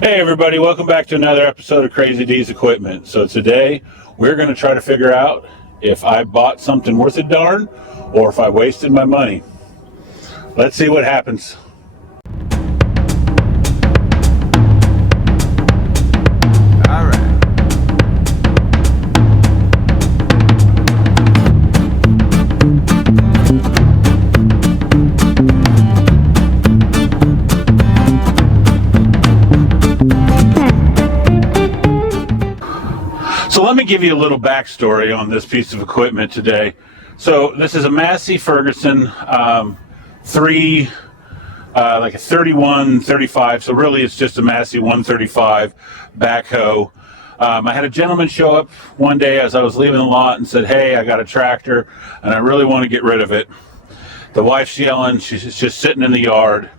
Hey everybody, welcome back to another episode of Crazy D's Equipment. So today we're going to try to figure out if I bought something worth a darn or if I wasted my money. Let's see what happens. So let me give you a little backstory on this piece of equipment today. So this is a Massey Ferguson like a 31, 35. So really it's just a Massey 135 backhoe. I had a gentleman show up one day as I was leaving the lot and said, hey, I got a tractor and I really want to get rid of it. The wife's yelling, she's just sitting in the yard.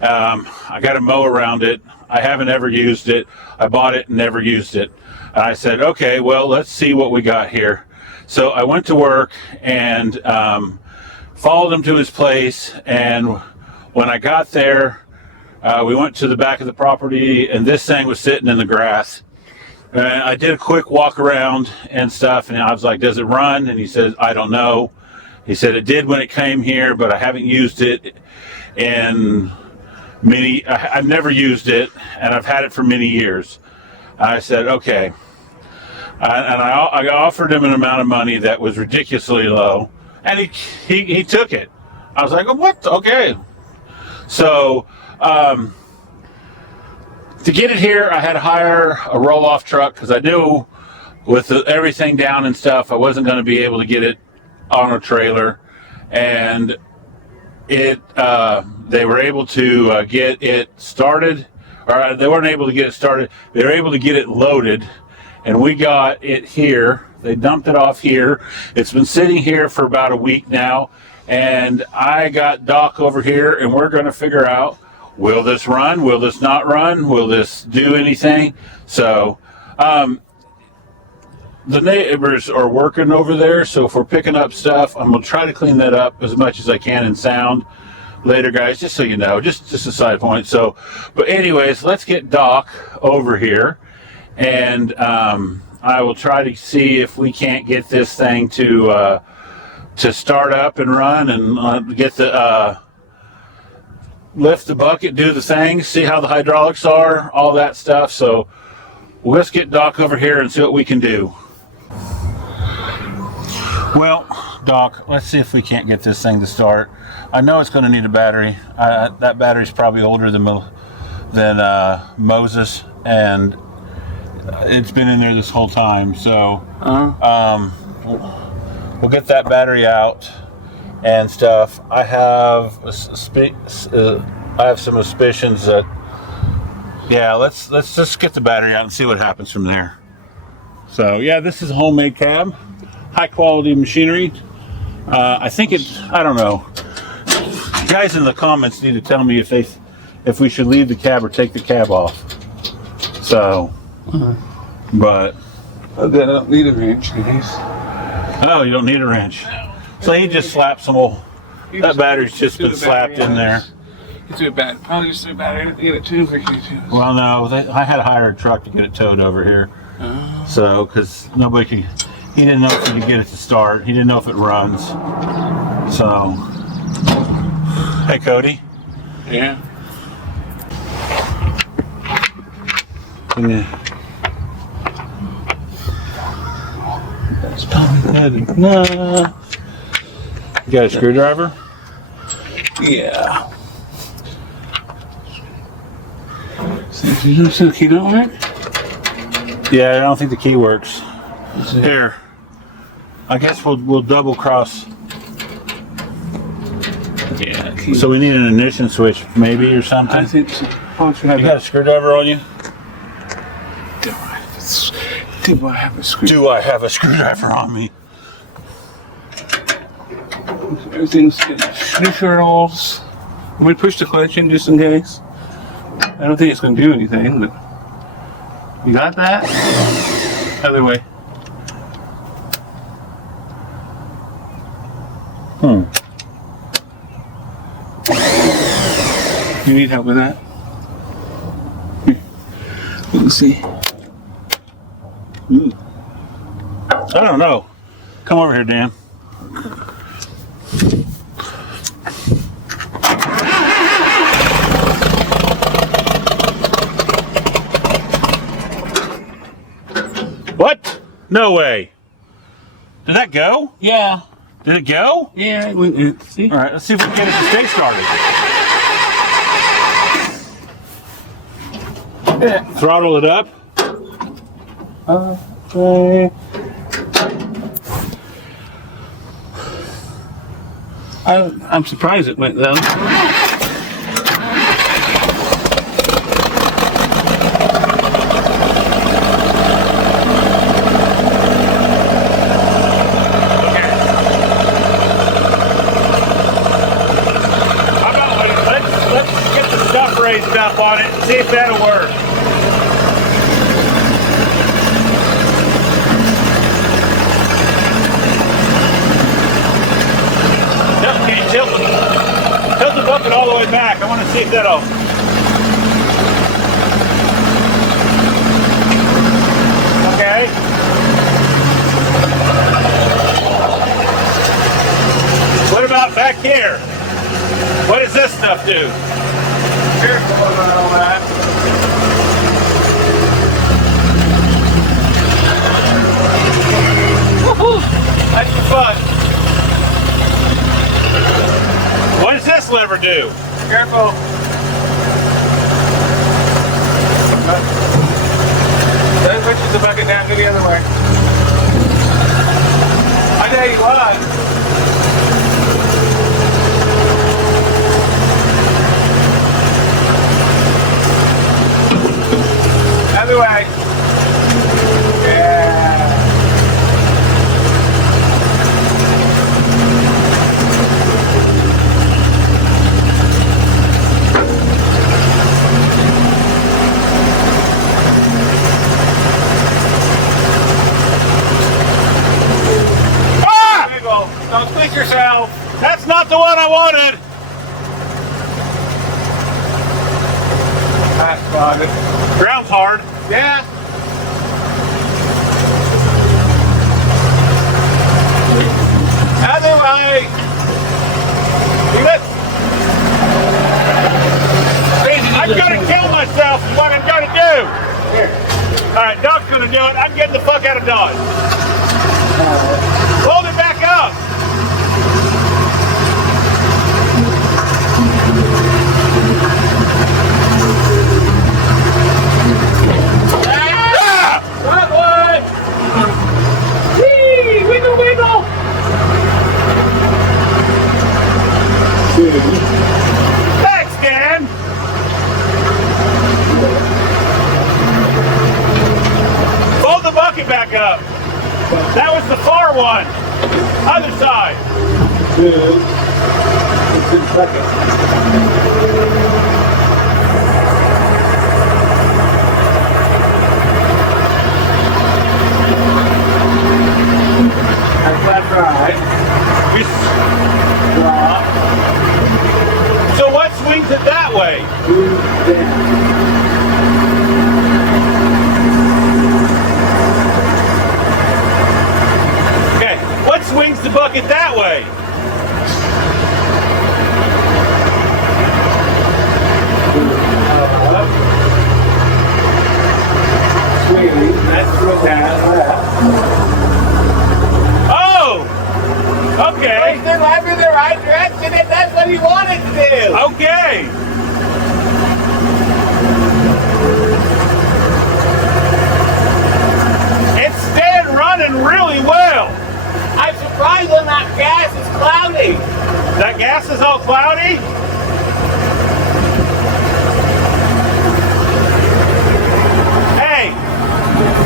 I got to mow around it. I haven't ever used it. I bought it and never used it. And I said, okay, well, let's see what we got here. So I went to work and followed him to his place. And when I got there, we went to the back of the property and this thing was sitting in the grass. And I did a quick walk around and stuff. And I was like, does it run? And he said, I don't know. He said, it did when it came here, but I haven't used it in I've never used it and I've had it for many years. I said, okay. And I offered him an amount of money that was ridiculously low, and he took it. I was like, oh, what? Okay. So to get it here, I had to hire a roll-off truck because I knew with everything down and stuff, I wasn't going to be able to get it on a trailer. And they were able to get it started. Or they weren't able to get it started. They were able to get it loaded, and we got it here. They dumped it off here. It's been sitting here for about a week now, and I got Doc over here, and we're going to figure out, will this run? Will this not run? Will this do anything? So the neighbors are working over there, so if we're picking up stuff, I'm going to try to clean that up as much as I can in sound later, guys, just so you know, just a side point. So, but anyways, let's get Doc over here, and I will try to see if we can't get this thing to start up and run, and get the lift the bucket, do the thing, see how the hydraulics are, all that stuff. So let's get Doc over here and see what we can do. Well, Doc, let's see if we can't get this thing to start. I know it's going to need a battery. That battery's probably older than Moses, and it's been in there this whole time. So we'll get that battery out and stuff. I have some suspicions that, yeah, let's just get the battery out and see what happens from there. So yeah, this is a homemade cab, high quality machinery. I think I don't know. Guys in the comments need to tell me if we should leave the cab or take the cab off. So, but I don't need a wrench, guys. Oh, you don't need a wrench. So he just slapped some old. That battery's just been slapped in there. You threw a battery. Probably just threw a battery to get it too. Well, no, I had to hire a truck to get it towed over here. So, because nobody could. He didn't know if he could get it to start. He didn't know if it runs. So, hey, Cody. Yeah. That's probably good enough. You got a screwdriver? Yeah. So the key don't work? Yeah, I don't think the key works. Here. I guess we'll double cross. Yeah. So we need an ignition switch, maybe, or something. I think so. You got a screwdriver on you? Do I have a screwdriver? Do I have a screwdriver on me? Everything's good. Screws. Let me push the clutch in just in case. I don't think it's going to do anything, but you got that? Other way. You need help with that? Let me see. Ooh. I don't know. Come over here, Dan. What? No way. Did that go? Yeah. Did it go? Yeah, it went, see? All right, let's see if we can get it to stay started. Yeah. Throttle it up. Okay. I'm surprised it went though. Raised up on it and see if that'll work. Okay, tilt the bucket all the way back. I want to see if that'll. Okay. What about back here? What does this stuff do? Careful about all that. Woohoo! That's for fun. What does this lever do? Careful. That pushes the bucket down, go the other way. I tell you what. Other way. Yeah. Ah! Don't squeeze yourself. That's not the one I wanted. That's got it. Ground's hard. Yeah. Other way. You got. I'm gonna kill myself is what I'm gonna do. Here. Alright, Doc's gonna do it. I'm getting the fuck out of Dodge. Hold it back up. That way! Whee! Wiggle, wiggle! Thanks, Dan. Fold the bucket back up. That was the far one. Other side. Good. It's in second. That's right. Drop. So what swings it that way? Move down. Okay, what swings the bucket that way? Up. Swing. That's real bad. Oh! Okay. Push the lever in the right direction if that's what you want it to do. Okay. It's staying running really well. I'm surprised when that gas is cloudy. That gas is all cloudy? Hey,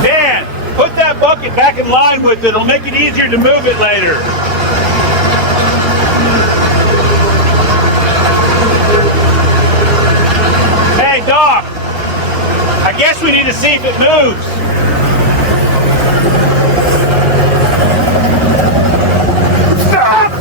Dan, put that bucket back in line with it. It'll make it easier to move it later. Hey, Doc, I guess we need to see if it moves. Stop!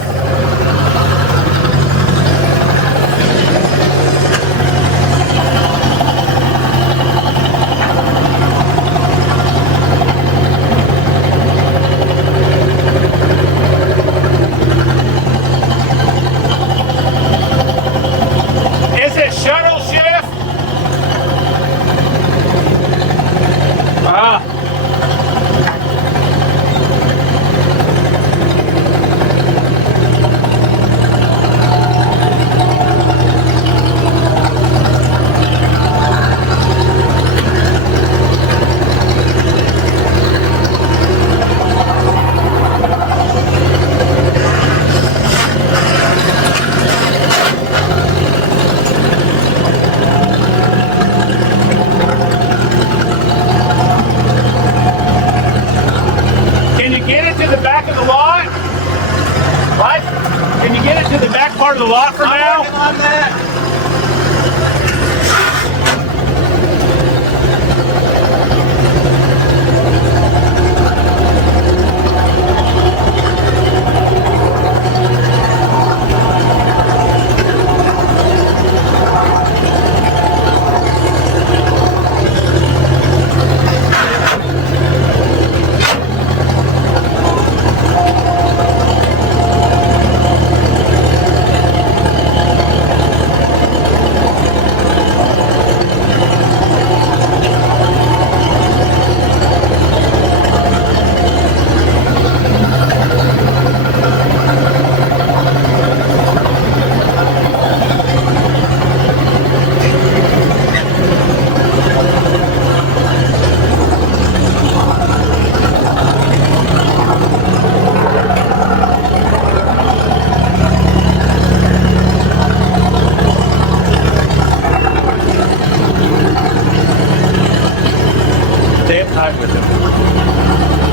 outside with him.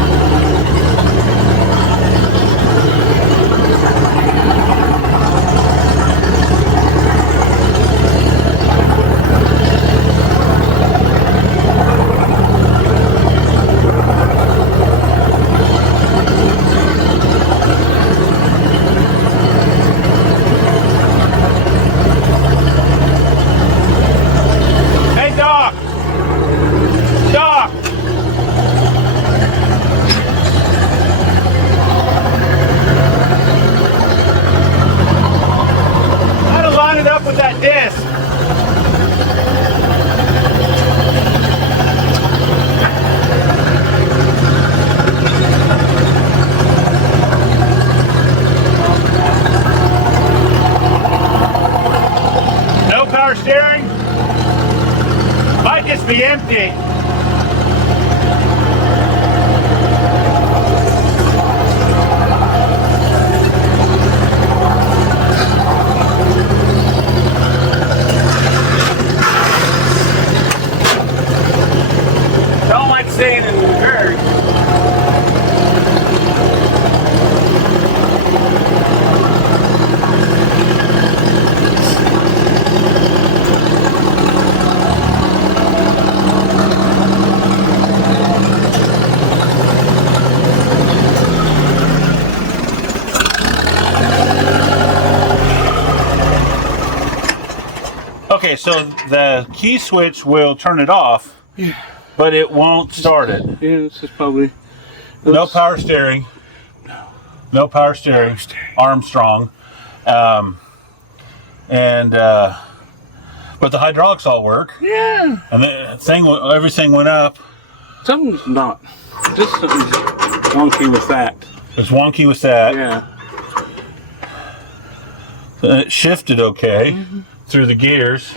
Hey, Doc! Doc! How to line it up with that disc? No power steering? Might just be empty. Don't like staying in the dirt. Okay, so the key switch will turn it off, Yeah. but it won't start it. Yeah, this is probably. No power steering. No power steering. Armstrong. But the hydraulics all work. Yeah. And everything went up. Something's not. Just something's wonky with that. It's wonky with that. Yeah. And it shifted okay through the gears.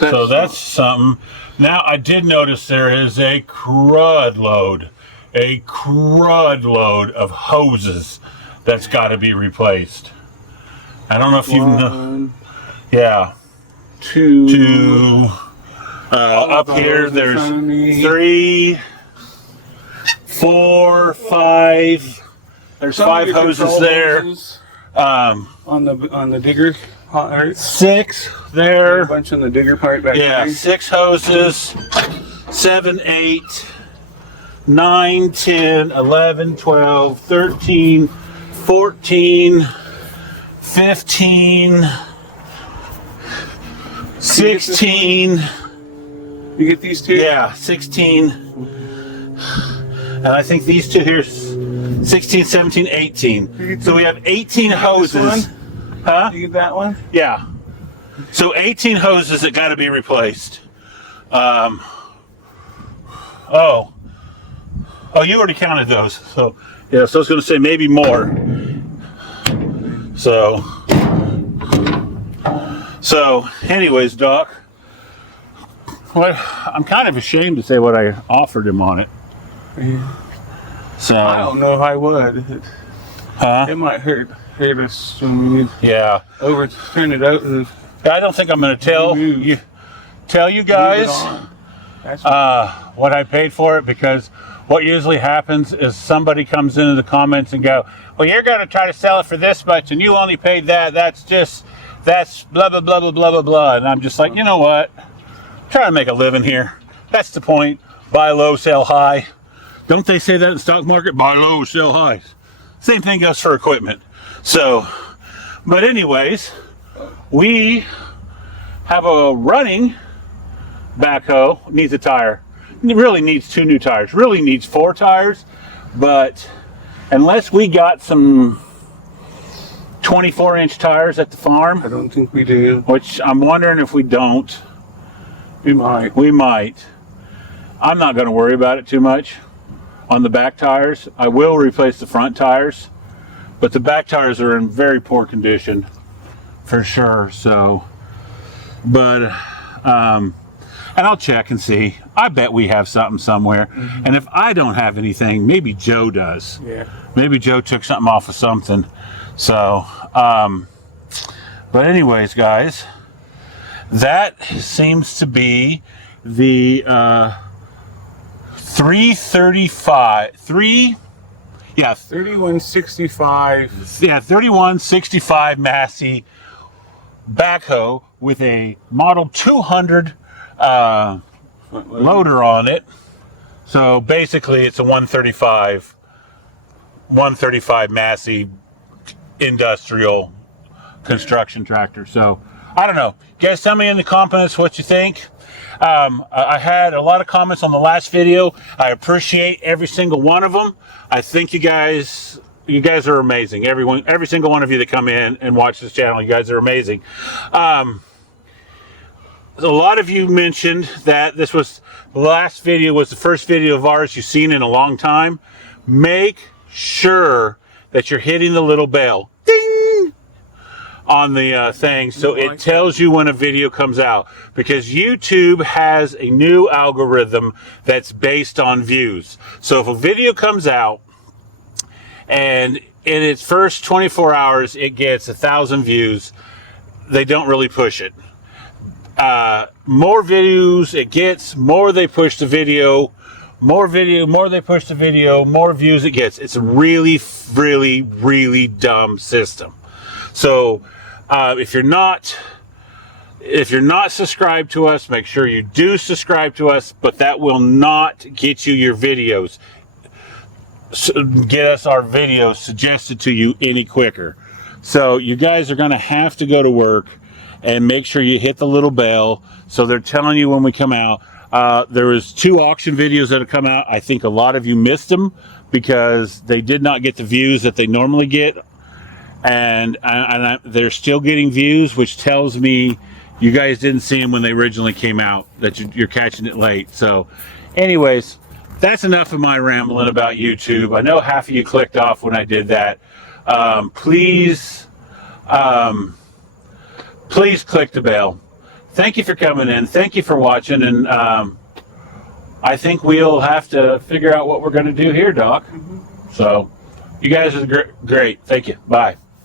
So that's something. Now I did notice there is a crud load of hoses that's got to be replaced. I don't know if you know. One, Yeah. two. Up here there's front of me. 3, 4, 5. There's Some 5 of your hoses control there. hoses Um, on the digger. Or 6 a there. bunch in the digger part back Yeah, there. 6 hoses. 7, 8, 9, 10, 11, 12, 13, 14, 15, 16. You get these two? Yeah, 16. And I think these two here, 16, 17, 18. So we have 18 hoses. Huh? You get that one? Yeah. So 18 hoses that got to be replaced. Oh, you already counted those. So, yeah, so I was going to say maybe more. So anyways, Doc, I'm kind of ashamed to say what I offered him on it. Yeah. So, I don't know if I would. huh? It might hurt us when we Yeah. overturn it out and I don't think I'm going to tell Move. you move guys it on. That's what, what I paid for it, because what usually happens is somebody comes into the comments and go, well, you're going to try to sell it for this much and you only paid that. That's blah, blah, blah, blah, blah, blah, blah. And I'm just like, you know what? I'm trying to make a living here. That's the point. Buy low, sell high. Don't they say that in the stock market? Buy low, sell high. Same thing goes for equipment. So, but anyways, we have a running backhoe. Needs a tire. It really needs 2 new tires. Really needs 4 tires. But unless we got some 24-inch tires at the farm, I don't think we do. which I'm wondering if we don't, We might. we might. I'm not going to worry about it too much on the back tires. I will replace the front tires, but the back tires are in very poor condition for sure. So, but and I'll check and see. I bet we have something somewhere. And if I don't have anything, maybe Joe does. Yeah. Maybe Joe took something off of something. So, but anyways, guys, that seems to be the 3165 Massey backhoe with a model 200 loader on it. So basically it's a 135 Massey industrial construction tractor. So I don't know, guys, tell me in the comments what you think. I had a lot of comments on the last video. I appreciate every single one of them. I think you guys are amazing. Every single one of you that come in and watch this channel, you guys are amazing. A lot of you mentioned that the last video was the first video of ours you've seen in a long time. Make sure that you're hitting the little bell, ding, on the thing, so it tells you when a video comes out, because YouTube has a new algorithm that's based on views. So if a video comes out and in its first 24 hours it gets 1,000 views, they don't really push it. More views it gets, more they push the video, more they push the video, more views it gets. It's a really, really, really dumb system. So if you're not subscribed to us, make sure you do subscribe to us, but that will not get you your videos, get us our videos suggested to you any quicker. So you guys are going to have to go to work and make sure you hit the little bell so they're telling you when we come out. There was 2 auction videos that have come out. I think a lot of you missed them because they did not get the views that they normally get, and they're still getting views, which tells me you guys didn't see them when they originally came out, that you're catching it late. So anyways, that's enough of my rambling about YouTube. I know half of you clicked off when I did that. Please click the bell. Thank you for coming in. Thank you for watching. And I think we'll have to figure out what we're going to do here, Doc. So you guys are great. Thank you. Bye.